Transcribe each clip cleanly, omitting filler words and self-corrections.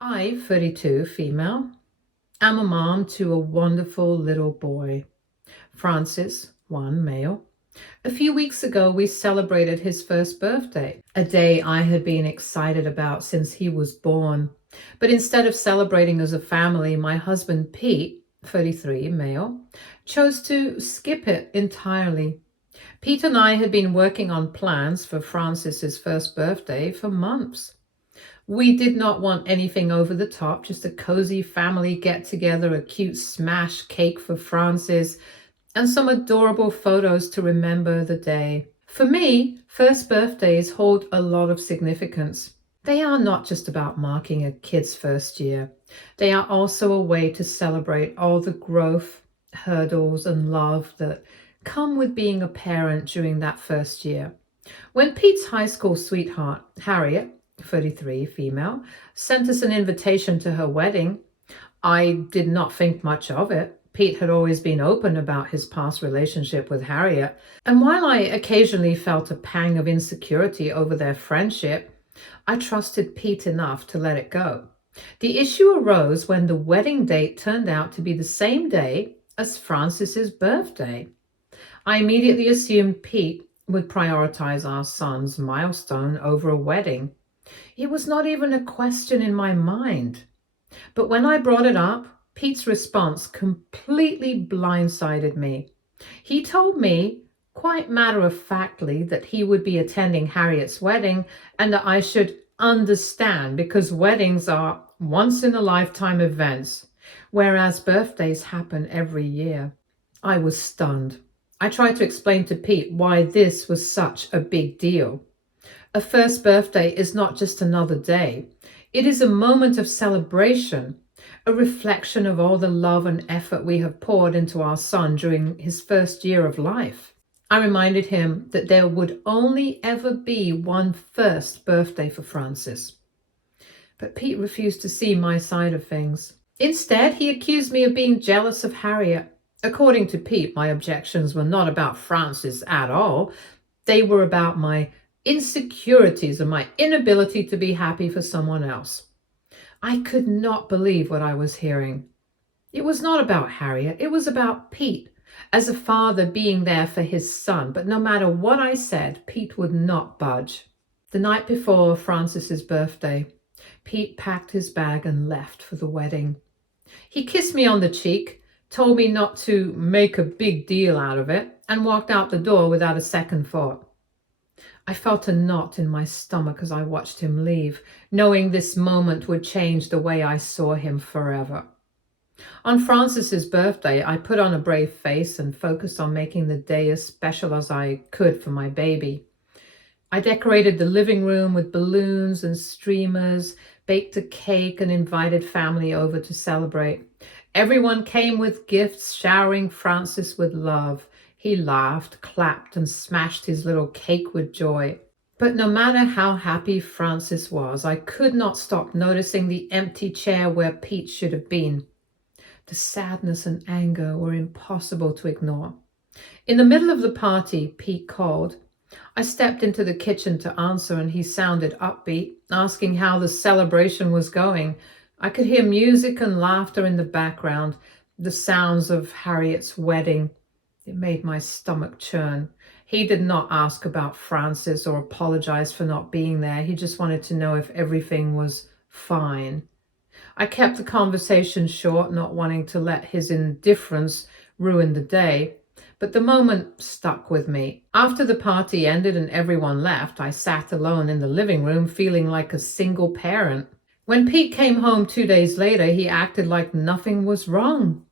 I, 32, female, am a mom to a wonderful little boy, Francis, 1, male. A few weeks ago, we celebrated his first birthday, a day I had been excited about since he was born. But instead of celebrating as a family, my husband, Pete, 33, male, chose to skip it entirely. Pete and I had been working on plans for Francis's first birthday for months. We did not want anything over the top, just a cozy family get together, a cute smash cake for Francis, and some adorable photos to remember the day. For me, first birthdays hold a lot of significance. They are not just about marking a kid's first year, they are also a way to celebrate all the growth, hurdles, and love that come with being a parent during that first year. When Pete's high school sweetheart, Harriet, 33, female, sent us an invitation to her wedding, I did not think much of it. Pete had always been open about his past relationship with Harriet, and while I occasionally felt a pang of insecurity over their friendship, I trusted Pete enough to let it go. The issue arose when the wedding date turned out to be the same day as Francis's birthday. I immediately assumed Pete would prioritize our son's milestone over a wedding. It was not even a question in my mind. But when I brought it up, Pete's response completely blindsided me. He told me, quite matter of factly, that he would be attending Harriet's wedding and that I should understand because weddings are once in a lifetime events, whereas birthdays happen every year. I was stunned. I tried to explain to Pete why this was such a big deal. A first birthday is not just another day. It is a moment of celebration, a reflection of all the love and effort we have poured into our son during his first year of life. I reminded him that there would only ever be one first birthday for Francis. But Pete refused to see my side of things. Instead, he accused me of being jealous of Harriet. According to Pete, my objections were not about Francis at all. They were about my insecurities and my inability to be happy for someone else. I could not believe what I was hearing. It was not about Harriet, it was about Pete, as a father being there for his son. But no matter what I said, Pete would not budge. The night before Francis's birthday, Pete packed his bag and left for the wedding. He kissed me on the cheek, told me not to make a big deal out of it, and walked out the door without a second thought. I felt a knot in my stomach as I watched him leave, knowing this moment would change the way I saw him forever. On Francis's birthday, I put on a brave face and focused on making the day as special as I could for my baby. I decorated the living room with balloons and streamers, baked a cake, and invited family over to celebrate. Everyone came with gifts, showering Francis with love. He laughed, clapped, and smashed his little cake with joy. But no matter how happy Francis was, I could not stop noticing the empty chair where Pete should have been. The sadness and anger were impossible to ignore. In the middle of the party, Pete called. I stepped into the kitchen to answer, and he sounded upbeat, asking how the celebration was going. I could hear music and laughter in the background, the sounds of Harriet's wedding. It made my stomach churn. He did not ask about Francis or apologize for not being there. He just wanted to know if everything was fine. I kept the conversation short, not wanting to let his indifference ruin the day, but the moment stuck with me. After the party ended and everyone left, I sat alone in the living room feeling like a single parent. When Pete came home 2 days later, he acted like nothing was wrong.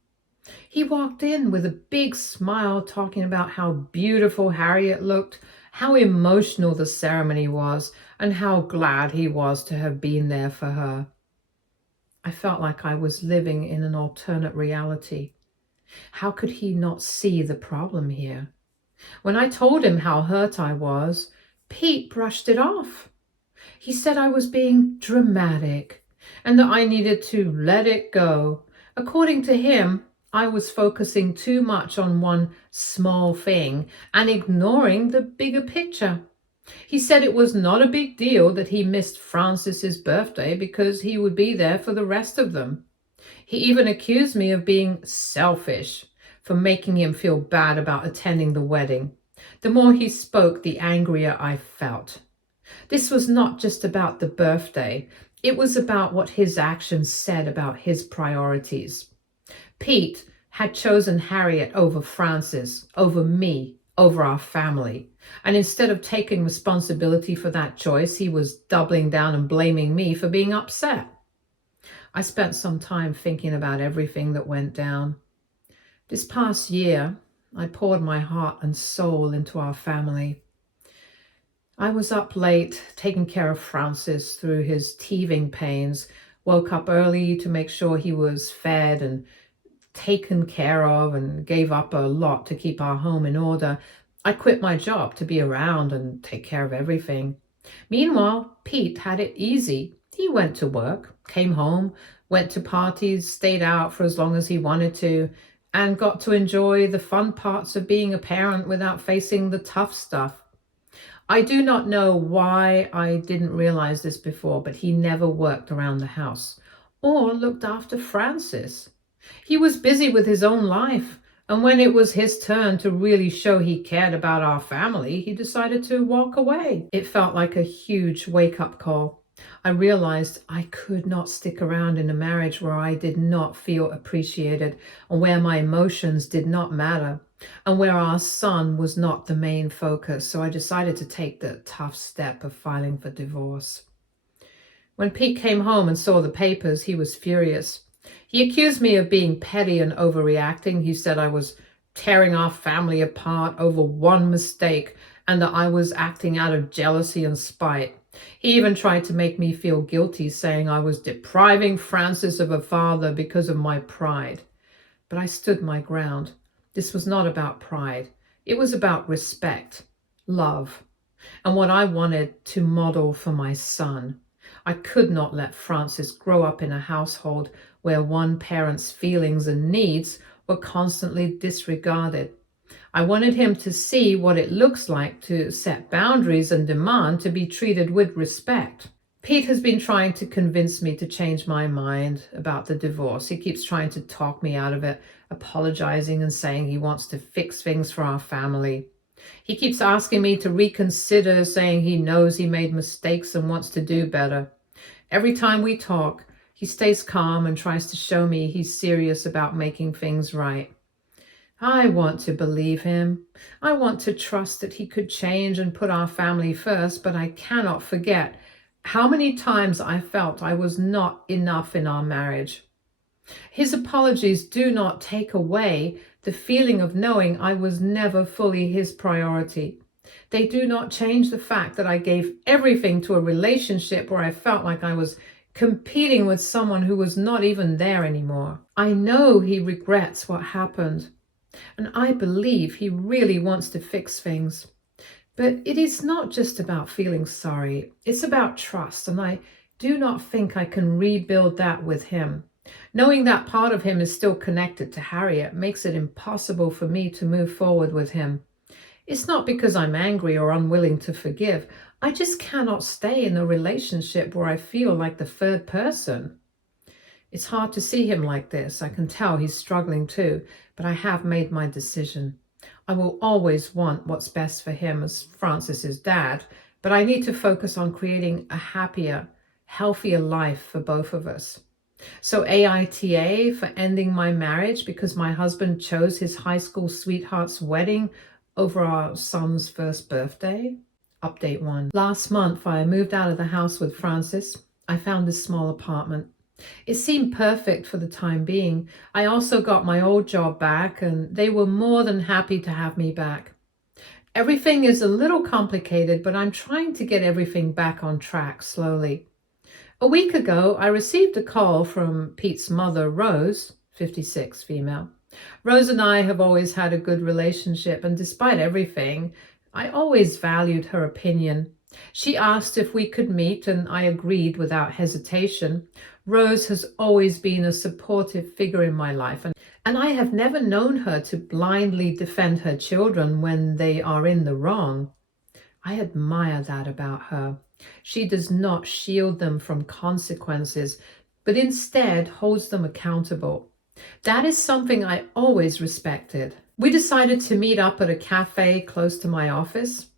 He walked in with a big smile, talking about how beautiful Harriet looked, how emotional the ceremony was, and how glad he was to have been there for her. I felt like I was living in an alternate reality. How could he not see the problem here? When I told him how hurt I was, Pete brushed it off. He said I was being dramatic and that I needed to let it go. According to him, I was focusing too much on one small thing and ignoring the bigger picture. He said it was not a big deal that he missed Francis's birthday because he would be there for the rest of them. He even accused me of being selfish for making him feel bad about attending the wedding. The more he spoke, the angrier I felt. This was not just about the birthday. It was about what his actions said about his priorities. Pete had chosen Harriet over Francis, over me, over our family. And instead of taking responsibility for that choice, he was doubling down and blaming me for being upset. I spent some time thinking about everything that went down. This past year, I poured my heart and soul into our family. I was up late taking care of Francis through his teething pains, woke up early to make sure he was fed and taken care of, and gave up a lot to keep our home in order. I quit my job to be around and take care of everything. Meanwhile, Pete had it easy. He went to work, came home, went to parties, stayed out for as long as he wanted to, and got to enjoy the fun parts of being a parent without facing the tough stuff. I do not know why I didn't realize this before, but he never worked around the house or looked after Francis. He was busy with his own life, and when it was his turn to really show he cared about our family, he decided to walk away. It felt like a huge wake-up call. I realized I could not stick around in a marriage where I did not feel appreciated, and where my emotions did not matter, and where our son was not the main focus. So I decided to take the tough step of filing for divorce. When Pete came home and saw the papers, he was furious. He accused me of being petty and overreacting. He said I was tearing our family apart over one mistake and that I was acting out of jealousy and spite. He even tried to make me feel guilty, saying I was depriving Francis of a father because of my pride. But I stood my ground. This was not about pride. It was about respect, love, and what I wanted to model for my son. I could not let Francis grow up in a household where one parent's feelings and needs were constantly disregarded. I wanted him to see what it looks like to set boundaries and demand to be treated with respect. Pete has been trying to convince me to change my mind about the divorce. He keeps trying to talk me out of it, apologizing and saying he wants to fix things for our family. He keeps asking me to reconsider, saying he knows he made mistakes and wants to do better. Every time we talk, he stays calm and tries to show me he's serious about making things right. I want to believe him. I want to trust that he could change and put our family first, but I cannot forget how many times I felt I was not enough in our marriage. His apologies do not take away the feeling of knowing I was never fully his priority. They do not change the fact that I gave everything to a relationship where I felt like I was competing with someone who was not even there anymore. I know he regrets what happened, and I believe he really wants to fix things. But it is not just about feeling sorry. It's about trust, and I do not think I can rebuild that with him. Knowing that part of him is still connected to Harriet makes it impossible for me to move forward with him. It's not because I'm angry or unwilling to forgive. I just cannot stay in a relationship where I feel like the third person. It's hard to see him like this. I can tell he's struggling too, but I have made my decision. I will always want what's best for him as Francis's dad, but I need to focus on creating a happier, healthier life for both of us. So AITA for ending my marriage because my husband chose his high school sweetheart's wedding over our son's first birthday. Update 1. Last month, I moved out of the house with Francis. I found this small apartment. It seemed perfect for the time being. I also got my old job back, and they were more than happy to have me back. Everything is a little complicated, but I'm trying to get everything back on track slowly. A week ago, I received a call from Pete's mother, Rose, 56, female. Rose and I have always had a good relationship, and despite everything, I always valued her opinion. She asked if we could meet, and I agreed without hesitation. Rose has always been a supportive figure in my life, and I have never known her to blindly defend her children when they are in the wrong. I admire that about her. She does not shield them from consequences, but instead holds them accountable. That is something I always respected. We decided to meet up at a cafe close to my office.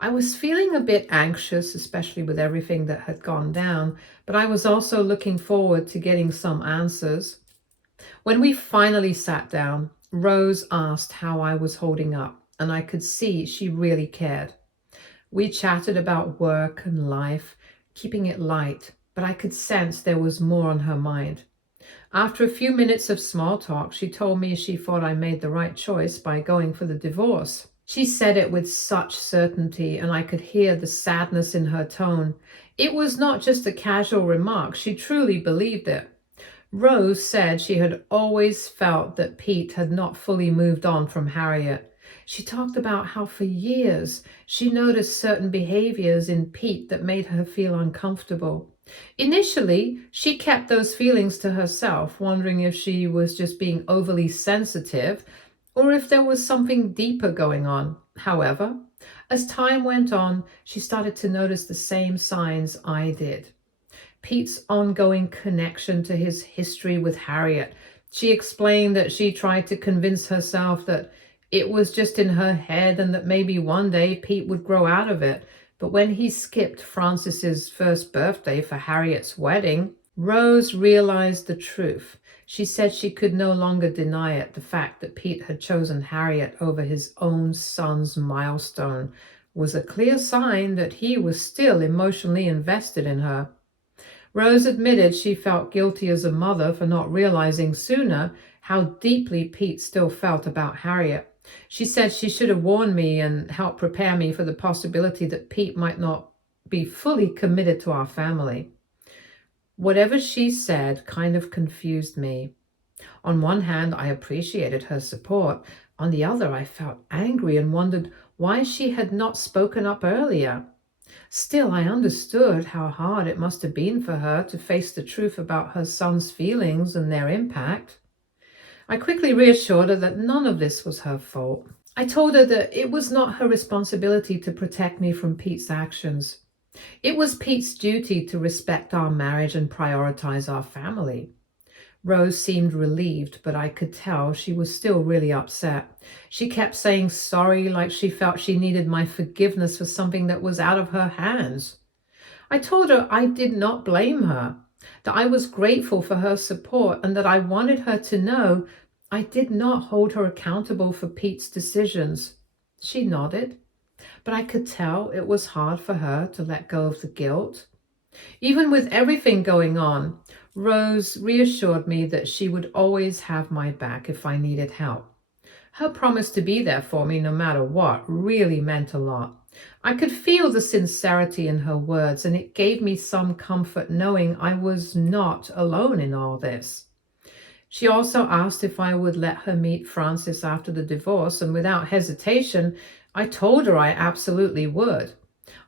I was feeling a bit anxious, especially with everything that had gone down, but I was also looking forward to getting some answers. When we finally sat down, Rose asked how I was holding up, and I could see she really cared. We chatted about work and life, keeping it light, but I could sense there was more on her mind. After a few minutes of small talk, she told me she thought I made the right choice by going for the divorce. She said it with such certainty, and I could hear the sadness in her tone. It was not just a casual remark, she truly believed it. Rose said she had always felt that Pete had not fully moved on from Harriet. She talked about how for years she noticed certain behaviors in Pete that made her feel uncomfortable. Initially, she kept those feelings to herself, wondering if she was just being overly sensitive or if there was something deeper going on. However, as time went on, she started to notice the same signs I did. Pete's ongoing connection to his history with Harriet. She explained that she tried to convince herself that it was just in her head and that maybe one day Pete would grow out of it. But when he skipped Francis's first birthday for Harriet's wedding, Rose realized the truth. She said she could no longer deny it. The fact that Pete had chosen Harriet over his own son's milestone was a clear sign that he was still emotionally invested in her. Rose admitted she felt guilty as a mother for not realizing sooner how deeply Pete still felt about Harriet. She said she should have warned me and helped prepare me for the possibility that Pete might not be fully committed to our family. Whatever she said kind of confused me. On one hand, I appreciated her support. On the other, I felt angry and wondered why she had not spoken up earlier. Still, I understood how hard it must have been for her to face the truth about her son's feelings and their impact. I quickly reassured her that none of this was her fault. I told her that it was not her responsibility to protect me from Pete's actions. It was Pete's duty to respect our marriage and prioritize our family. Rose seemed relieved, but I could tell she was still really upset. She kept saying sorry like she felt she needed my forgiveness for something that was out of her hands. I told her I did not blame her, that I was grateful for her support and that I wanted her to know I did not hold her accountable for Pete's decisions. She nodded, but I could tell it was hard for her to let go of the guilt. Even with everything going on, Rose reassured me that she would always have my back if I needed help. Her promise to be there for me no matter what really meant a lot. I could feel the sincerity in her words, and it gave me some comfort knowing I was not alone in all this. She also asked if I would let her meet Francis after the divorce, and without hesitation, I told her I absolutely would.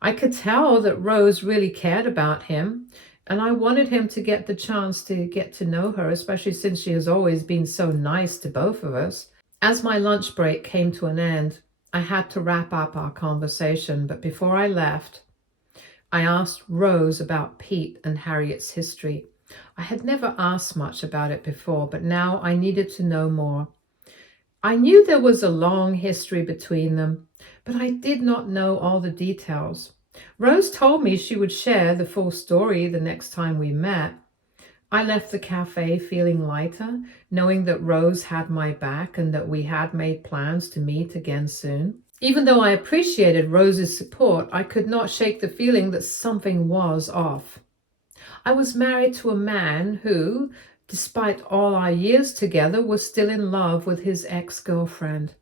I could tell that Rose really cared about him, and I wanted him to get the chance to get to know her, especially since she has always been so nice to both of us. As my lunch break came to an end, I had to wrap up our conversation, but before I left, I asked Rose about Pete and Harriet's history. I had never asked much about it before, but now I needed to know more. I knew there was a long history between them, but I did not know all the details. Rose told me she would share the full story the next time we met. I left the cafe feeling lighter, knowing that Rose had my back and that we had made plans to meet again soon. Even though I appreciated Rose's support, I could not shake the feeling that something was off. I was married to a man who, despite all our years together, was still in love with his ex-girlfriend.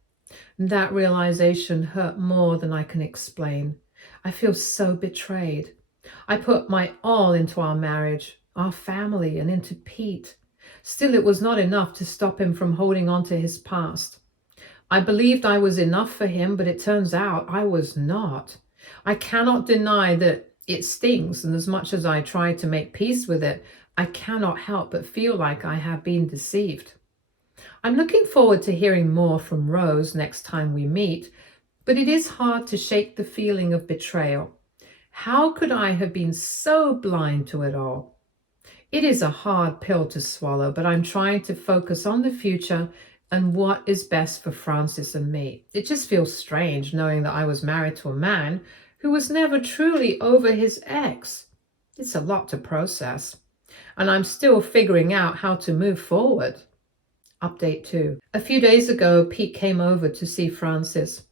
That realization hurt more than I can explain. I feel so betrayed. I put my all into our marriage, our family, and into Pete. Still, it was not enough to stop him from holding on to his past. I believed I was enough for him, but it turns out I was not. I cannot deny that it stings, and as much as I try to make peace with it, I cannot help but feel like I have been deceived. I'm looking forward to hearing more from Rose next time we meet, But it is hard to shake the feeling of betrayal. How could I have been so blind to it all? It is a hard pill to swallow, but I'm trying to focus on the future and what is best for Francis and me. It just feels strange knowing that I was married to a man who was never truly over his ex. It's a lot to process, and I'm still figuring out how to move forward. Update 2. A few days ago, Pete came over to see Francis.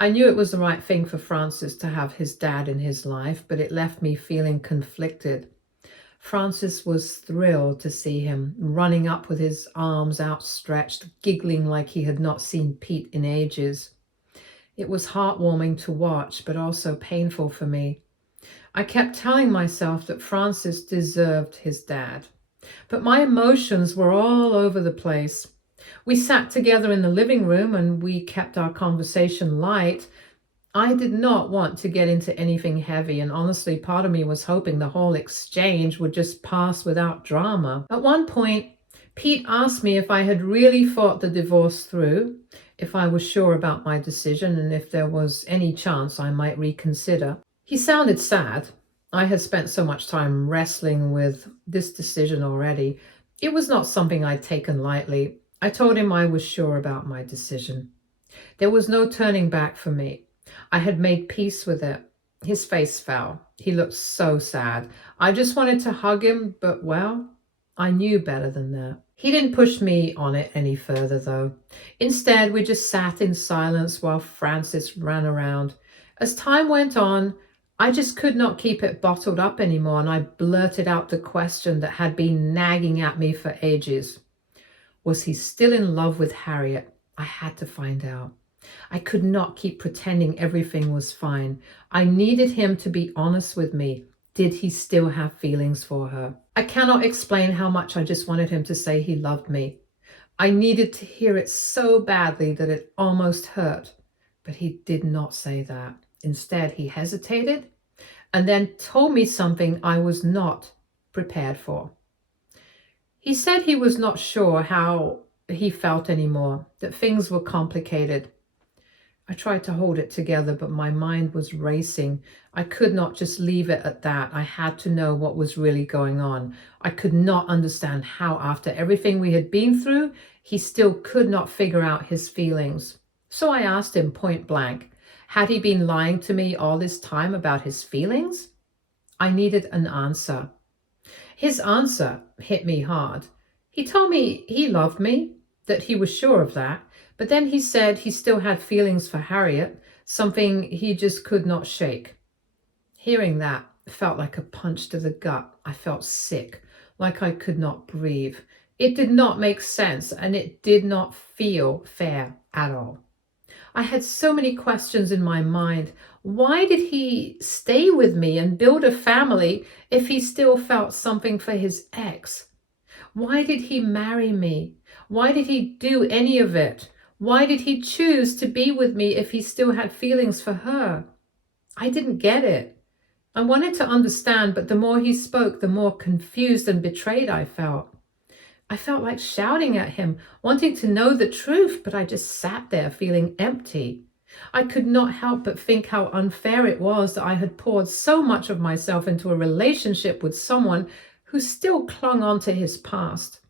I knew it was the right thing for Francis to have his dad in his life, but it left me feeling conflicted. Francis was thrilled to see him, running up with his arms outstretched, giggling like he had not seen Pete in ages. It was heartwarming to watch, but also painful for me. I kept telling myself that Francis deserved his dad, but my emotions were all over the place. We sat together in the living room and we kept our conversation light. I did not want to get into anything heavy, and honestly, part of me was hoping the whole exchange would just pass without drama. At one point, Pete asked me if I had really thought the divorce through, if I was sure about my decision, and if there was any chance I might reconsider. He sounded sad. I had spent so much time wrestling with this decision already. It was not something I'd taken lightly. I told him I was sure about my decision. There was no turning back for me. I had made peace with it. His face fell. He looked so sad. I just wanted to hug him, but well, I knew better than that. He didn't push me on it any further, though. Instead, we just sat in silence while Francis ran around. As time went on, I just could not keep it bottled up anymore, and I blurted out the question that had been nagging at me for ages. Was he still in love with Harriet? I had to find out. I could not keep pretending everything was fine. I needed him to be honest with me. Did he still have feelings for her? I cannot explain how much I just wanted him to say he loved me. I needed to hear it so badly that it almost hurt. But he did not say that. Instead, he hesitated and then told me something I was not prepared for. He said he was not sure how he felt anymore, that things were complicated. I tried to hold it together, but my mind was racing. I could not just leave it at that. I had to know what was really going on. I could not understand how, after everything we had been through, he still could not figure out his feelings. So I asked him point blank, had he been lying to me all this time about his feelings? I needed an answer. His answer hit me hard. He told me he loved me, that he was sure of that, but then he said he still had feelings for Harriet, something he just could not shake. Hearing that felt like a punch to the gut. I felt sick, like I could not breathe. It did not make sense, and it did not feel fair at all. I had so many questions in my mind. Why did he stay with me and build a family if he still felt something for his ex? Why did he marry me? Why did he do any of it? Why did he choose to be with me if he still had feelings for her? I didn't get it. I wanted to understand, but the more he spoke, the more confused and betrayed I felt. I felt like shouting at him, wanting to know the truth, but I just sat there feeling empty. I could not help but think how unfair it was that I had poured so much of myself into a relationship with someone who still clung on to his past.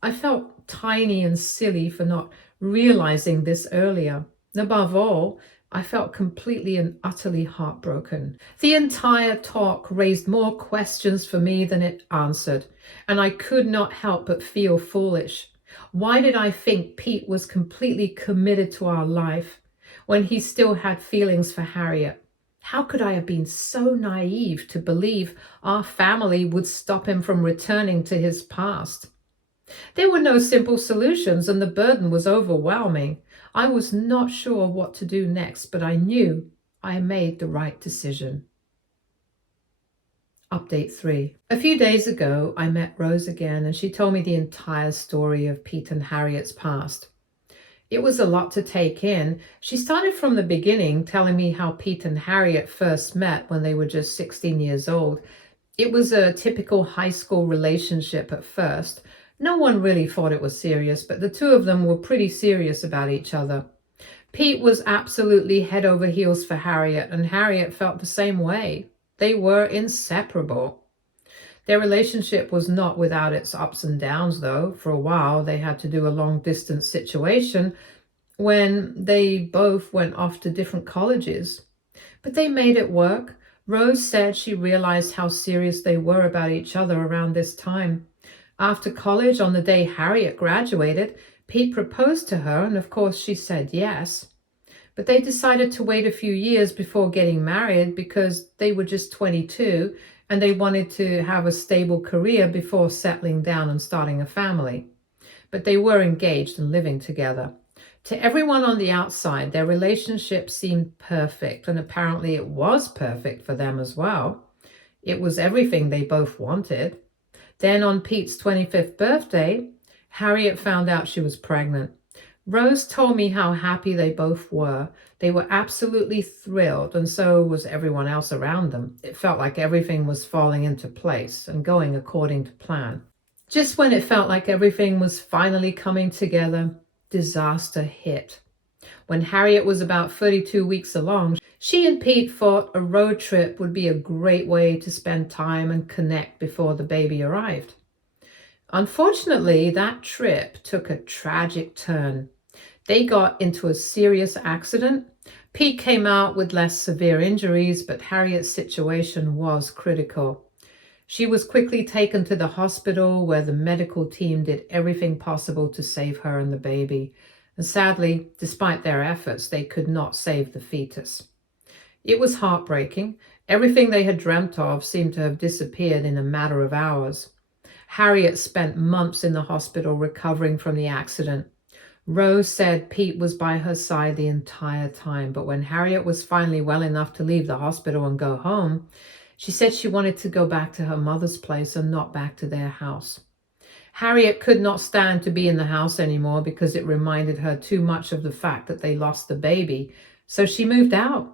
I felt tiny and silly for not realizing this earlier. Above all, I felt completely and utterly heartbroken. The entire talk raised more questions for me than it answered, and I could not help but feel foolish. Why did I think Pete was completely committed to our life when he still had feelings for Harriet? How could I have been so naive to believe our family would stop him from returning to his past? There were no simple solutions, and the burden was overwhelming. I was not sure what to do next, but I knew I made the right decision. Update 3. A few days ago, I met Rose again, and she told me the entire story of Pete and Harriet's past. It was a lot to take in. She started from the beginning, telling me how Pete and Harriet first met when they were just 16 years old. It was a typical high school relationship at first. No one really thought it was serious, but the two of them were pretty serious about each other. Pete was absolutely head over heels for Harriet, and Harriet felt the same way. They were inseparable. Their relationship was not without its ups and downs, though. For a while, they had to do a long-distance situation when they both went off to different colleges. But they made it work. Rose said she realized how serious they were about each other around this time. After college, on the day Harriet graduated, Pete proposed to her, and of course she said yes. But they decided to wait a few years before getting married because they were just 22 and they wanted to have a stable career before settling down and starting a family. But they were engaged and living together. To everyone on the outside, their relationship seemed perfect, and apparently it was perfect for them as well. It was everything they both wanted. Then on Pete's 25th birthday, Harriet found out she was pregnant. Rose told me how happy they both were. They were absolutely thrilled, and so was everyone else around them. It felt like everything was falling into place and going according to plan. Just when it felt like everything was finally coming together, disaster hit. When Harriet was about 32 weeks along, she and Pete thought a road trip would be a great way to spend time and connect before the baby arrived. Unfortunately, that trip took a tragic turn. They got into a serious accident. Pete came out with less severe injuries, but Harriet's situation was critical. She was quickly taken to the hospital where the medical team did everything possible to save her and the baby. And sadly, despite their efforts, they could not save the fetus. It was heartbreaking. Everything they had dreamt of seemed to have disappeared in a matter of hours. Harriet spent months in the hospital recovering from the accident. Rose said Pete was by her side the entire time, but when Harriet was finally well enough to leave the hospital and go home, she said she wanted to go back to her mother's place and not back to their house. Harriet could not stand to be in the house anymore because it reminded her too much of the fact that they lost the baby, so she moved out.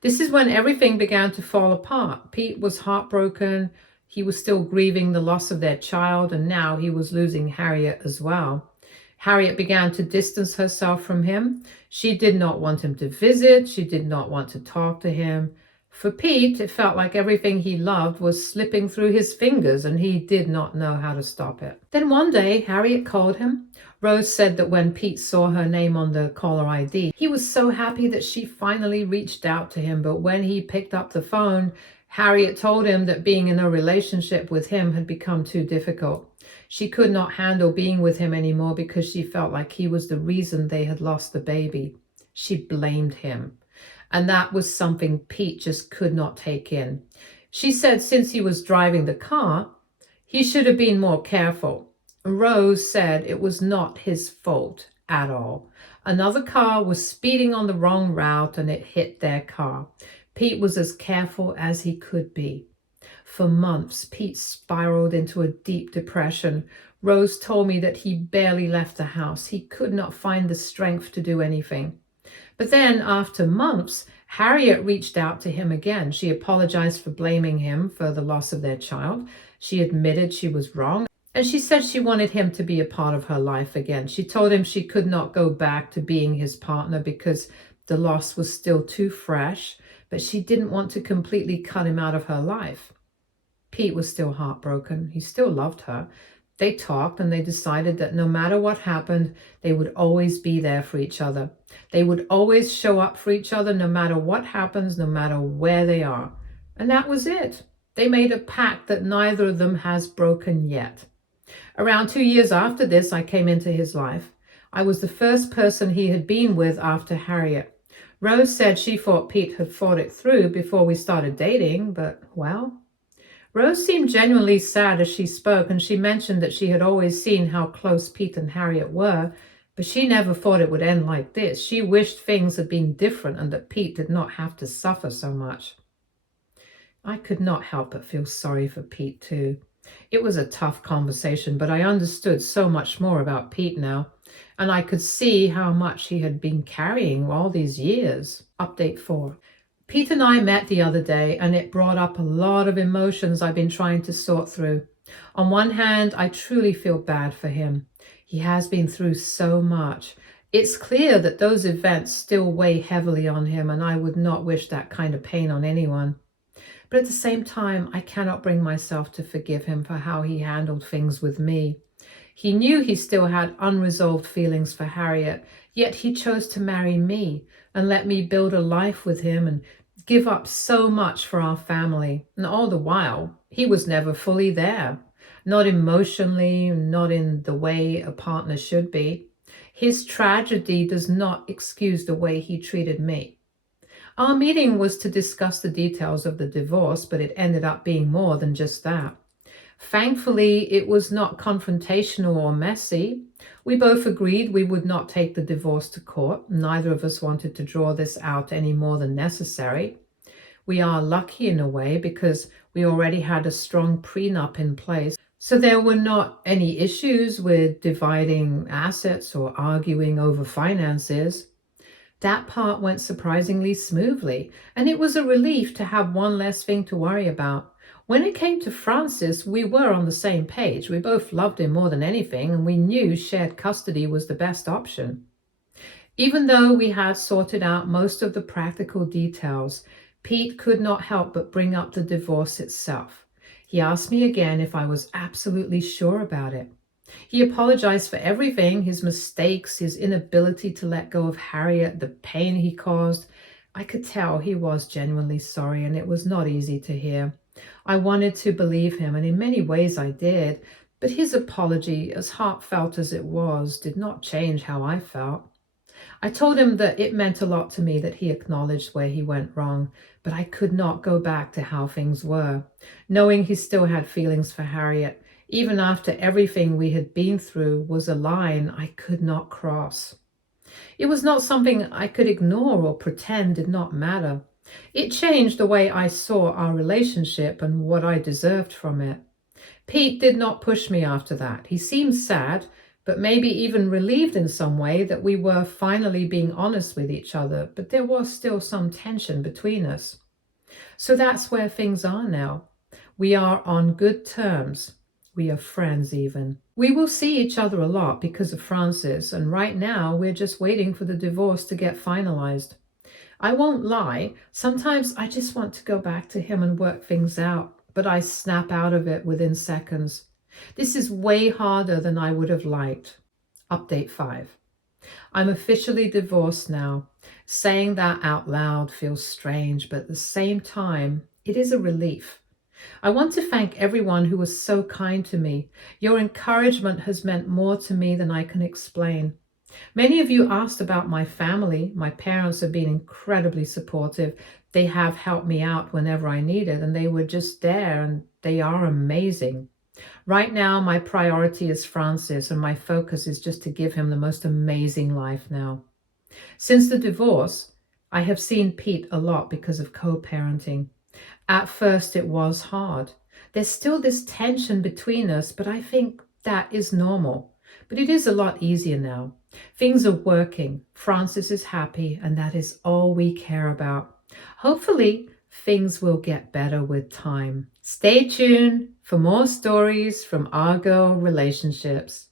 This is when everything began to fall apart. Pete was heartbroken. He was still grieving the loss of their child, and now he was losing Harriet as well. Harriet began to distance herself from him. She did not want him to visit. She did not want to talk to him. For Pete, it felt like everything he loved was slipping through his fingers, and he did not know how to stop it. Then one day, Harriet called him. Rose said that when Pete saw her name on the caller ID, he was so happy that she finally reached out to him. But when he picked up the phone, Harriet told him that being in a relationship with him had become too difficult. She could not handle being with him anymore because she felt like he was the reason they had lost the baby. She blamed him. And that was something Pete just could not take in. She said since he was driving the car, he should have been more careful. Rose said it was not his fault at all. Another car was speeding on the wrong route and it hit their car. Pete was as careful as he could be. For months, Pete spiraled into a deep depression. Rose told me that he barely left the house. He could not find the strength to do anything. But then, after months, Harriet reached out to him again. She apologized for blaming him for the loss of their child. She admitted she was wrong, and she said she wanted him to be a part of her life again. She told him she could not go back to being his partner because the loss was still too fresh, but she didn't want to completely cut him out of her life. Pete was still heartbroken. He still loved her. They talked and they decided that no matter what happened, they would always be there for each other. They would always show up for each other no matter what happens, no matter where they are. And that was it. They made a pact that neither of them has broken yet. Around 2 years after this, I came into his life. I was the first person he had been with after Harriet. Rose said she thought Pete had thought it through before we started dating, but, well... Rose seemed genuinely sad as she spoke, and she mentioned that she had always seen how close Pete and Harriet were, but she never thought it would end like this. She wished things had been different and that Pete did not have to suffer so much. I could not help but feel sorry for Pete too. It was a tough conversation, but I understood so much more about Pete now, and I could see how much he had been carrying all these years. Update 4. Pete and I met the other day, and it brought up a lot of emotions I've been trying to sort through. On one hand, I truly feel bad for him. He has been through so much. It's clear that those events still weigh heavily on him, and I would not wish that kind of pain on anyone. But at the same time, I cannot bring myself to forgive him for how he handled things with me. He knew he still had unresolved feelings for Harriet, yet he chose to marry me and let me build a life with him and give up so much for our family. And all the while, he was never fully there, not emotionally, not in the way a partner should be. His tragedy does not excuse the way he treated me. Our meeting was to discuss the details of the divorce, but it ended up being more than just that. Thankfully, it was not confrontational or messy. We both agreed we would not take the divorce to court. Neither of us wanted to draw this out any more than necessary. We are lucky in a way because we already had a strong prenup in place, so there were not any issues with dividing assets or arguing over finances. That part went surprisingly smoothly, and it was a relief to have one less thing to worry about. When it came to Francis, we were on the same page. We both loved him more than anything, and we knew shared custody was the best option. Even though we had sorted out most of the practical details, Pete could not help but bring up the divorce itself. He asked me again if I was absolutely sure about it. He apologized for everything, his mistakes, his inability to let go of Harriet, the pain he caused. I could tell he was genuinely sorry, and it was not easy to hear. I wanted to believe him, and in many ways I did, but his apology, as heartfelt as it was, did not change how I felt. I told him that it meant a lot to me that he acknowledged where he went wrong, but I could not go back to how things were. Knowing he still had feelings for Harriet, even after everything we had been through, was a line I could not cross. It was not something I could ignore or pretend did not matter. It changed the way I saw our relationship and what I deserved from it. Pete did not push me after that. He seemed sad, but maybe even relieved in some way that we were finally being honest with each other, but there was still some tension between us. So that's where things are now. We are on good terms. We are friends even. We will see each other a lot because of Francis, and right now we're just waiting for the divorce to get finalized. I won't lie, sometimes I just want to go back to him and work things out, but I snap out of it within seconds. This is way harder than I would have liked. Update 5. I'm officially divorced now. Saying that out loud feels strange, but at the same time, it is a relief. I want to thank everyone who was so kind to me. Your encouragement has meant more to me than I can explain. Many of you asked about my family. My parents have been incredibly supportive. They have helped me out whenever I needed, and they were just there, and they are amazing. Right now, my priority is Francis, and my focus is just to give him the most amazing life now. Since the divorce, I have seen Pete a lot because of co-parenting. At first, it was hard. There's still this tension between us, but I think that is normal. But it is a lot easier now. Things are working. Francis is happy, and that is all we care about. Hopefully, things will get better with time. Stay tuned for more stories from our girl relationships.